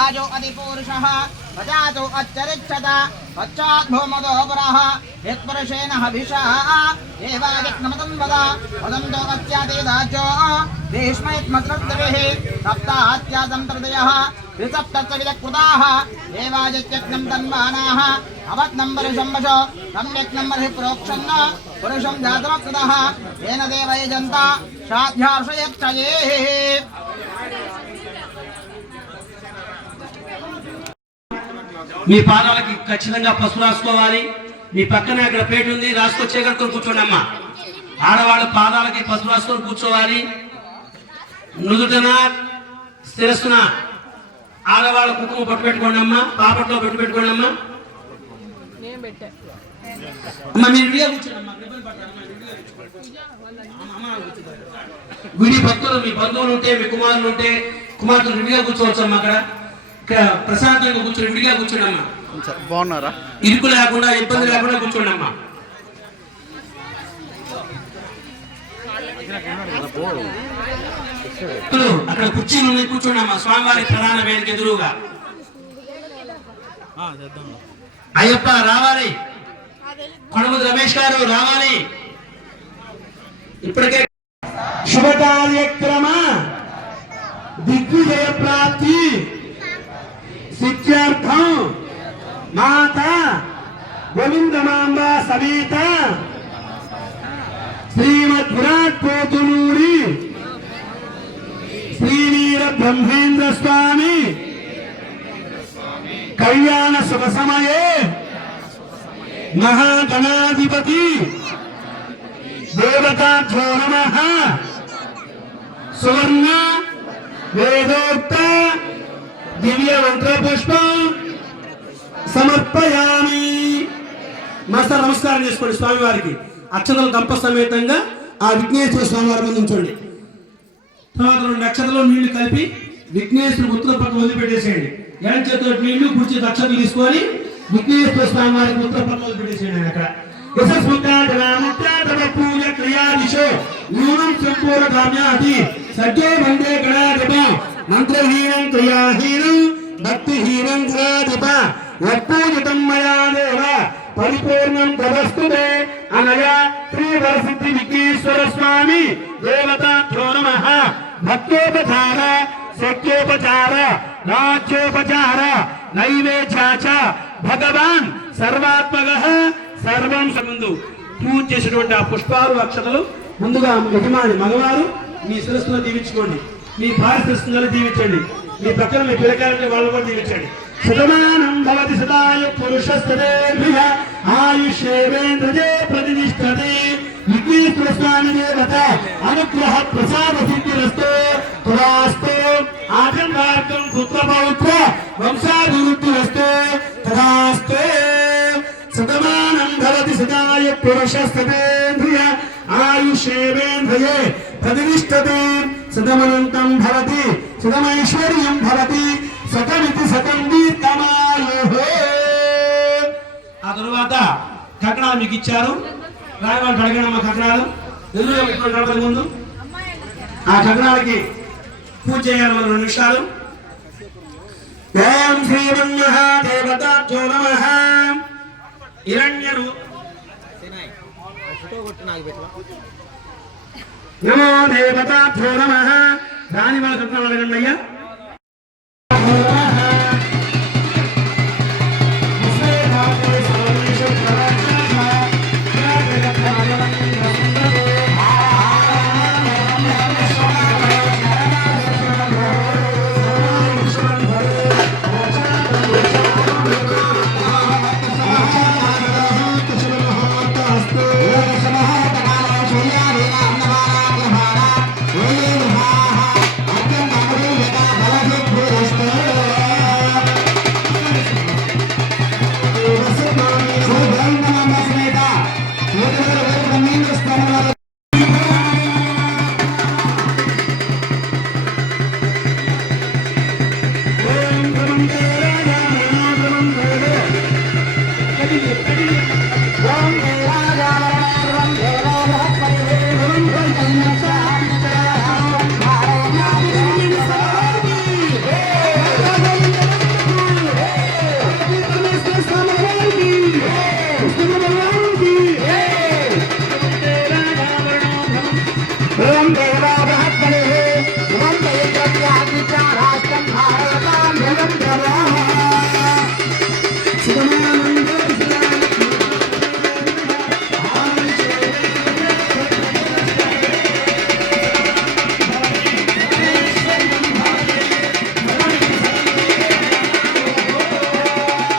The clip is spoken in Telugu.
राजो अधिपूरुषः प्रजातो अच्चरिच्छत पश्चात् भूमदोपरः यत्पुरुषेण हविषा एवायज्ञमतं वद वदन्तो अस्यातीदाज्यो भीष्मयत्मकृतभिः सप्ताहत्यासं प्रदयः त्रिसप्तविदकृताः एवायज्ञं तन्मानाः अवत्नं वर्षं वशो सम्यक्नं वर्हि प्रोक्षन्न पुरुषं जातमकृतः येन देव यजन्ता श्राद्धार्षयक्षये మీ పాదాలకి ఖచ్చితంగా పసుపు రాసుకోవాలి. మీ పక్కన అక్కడ పేట ఉంది, రాసుకొచ్చే కట్టుకొని కూర్చోండి అమ్మా. ఆడవాళ్ళ పాదాలకి పసుపు రాసుకొని కూర్చోవాలి. నుదుటన శిరస్సున ఆడవాళ్ళ కుంకుమ పట్టు పెట్టుకోండి అమ్మా, పాపట్లో పట్టు పెట్టుకోండి అమ్మా. అమ్మా మీరు విడిగా కూర్చోండి అమ్మా. గుడి భక్తులు మీ బంధువులు ఉంటే, మీ కుమారులు ఉంటే కుమార్తెలు విడిగా కూర్చోవచ్చు అమ్మా. అక్కడ ప్రశాంతంగా కూర్చొని విడిగా కూర్చోండి అమ్మా. బాగున్నారా? ఇరుకు లేకుండా ఇబ్బంది లేకుండా కూర్చోండి అమ్మా. అక్కడ కుర్చీలు ఉన్నాయి, కూర్చోండి అమ్మా. స్వామివారి ప్రధాన వేదిక ఎదురుగా. అయ్యప్ప రావాలి, కొడమూరి రమేష్ గారు రావాలి. ఇప్పటికే శుభ కార్యక్రమ దిగ్విజయ ప్రాప్తి సిద్ధ్యార్థం మాతా గోవిందమాంబ సమేత శ్రీమద్ విరాట్ పోతులూరి శ్రీవీర బ్రహ్మేంద్ర స్వామి కళ్యాణ శుభ సమయే మహాగణాధిపతి దేవతాభ్యో నమః సువర్ణ వేదోక్త దివ్య మంత్ర పుష్పం సమర్పయామి. మాస్టర్ నమస్కారం చేసుకోండి స్వామివారికి. అక్షతలు దంప సమేతంగా ఆ విఘ్నేశ్వర స్వామివారి ముందు ఉంచండి. తర్వాత 2 అక్షతలు నీళ్లు కలిపి విఘ్నేశ్వరుడు ఉత్తర పక్క వదిలిపెట్టేసేయండి. ఎడం చేతితో నీళ్లు, కుడి చేతి అక్షతలు తీసుకొని విఘ్నేశ్వర స్వామివారికి ఉత్తర పక్క వదిలిపెట్టేసేయండి. అక్కడ పూజ క్రియాదిశో న్యూనం సంపూర్ణ కామ్యాది సజ్జో వందే గణాధిప మంత్రహీనం క్రియాహీనం భక్తిహీనం గణాధిప యత్పూజితం మయా దేవ పరిపూర్ణం తదస్తుతే అనయా శ్రీవరసిద్ధి విఘ్నేశ్వర స్వామి దేవతాభ్యో నమః. భక్తోపచార శక్యోపచార రాజ్యోపచార నైవేద్యాచ భగవాన్ సర్వాత్మకః సర్వం. ముందు పూజ చేసినటువంటి ఆ పుష్పాలు అక్షతలు ముందుగా యజమాని మగవారు మీ శిరస్సులో దీవించుకోండి. మీ భార్య శిరస్సులో దీవించండి. మీ పక్కన మీ పిల్లకాయలు వాళ్ళు కూడా దీవించండి. శతమానం భవతి సదాయ పురుషస్తదేర్భిః ఆయుష్యేవేంద్రజే ప్రతిష్ఠతే. విఘ్నేశ్వర స్వామి దేవత అనుగ్రహ ప్రసాద సిద్ధిరస్తు తదాస్తు. ఆజన్మార్గం పుత్ర పౌత్ర వంశాభివృద్ధిరస్తు తదాస్తు. శతమానం భవతి సదాయ పురుషస్తదేర్భిః ఆయుష్యేవేంద్రజే ప్రతిష్ఠతే. శతమనంతం భవతి శతమైశ్వర్యం భవతి శతమితి శతం దీర్ఘమాయుః. ఆ తరువాత కక్కడాలు మీకు ఇచ్చారు. రాయవాళ్ళు అడిగినమ్మ కక్కడాలు ఎదురుగా పెట్టుకోండి. ముందు ఆ కక్కడాలకి పూజ చేయాలి 2 నిమిషాలు. ఓం శ్రీమన్మహాదేవతాభ్యో నమః. హిరణ్యరు నమో దేవతాభ్యో నమః. రాని వాళ్ళ కక్కడాలు అడగండి అయ్యా.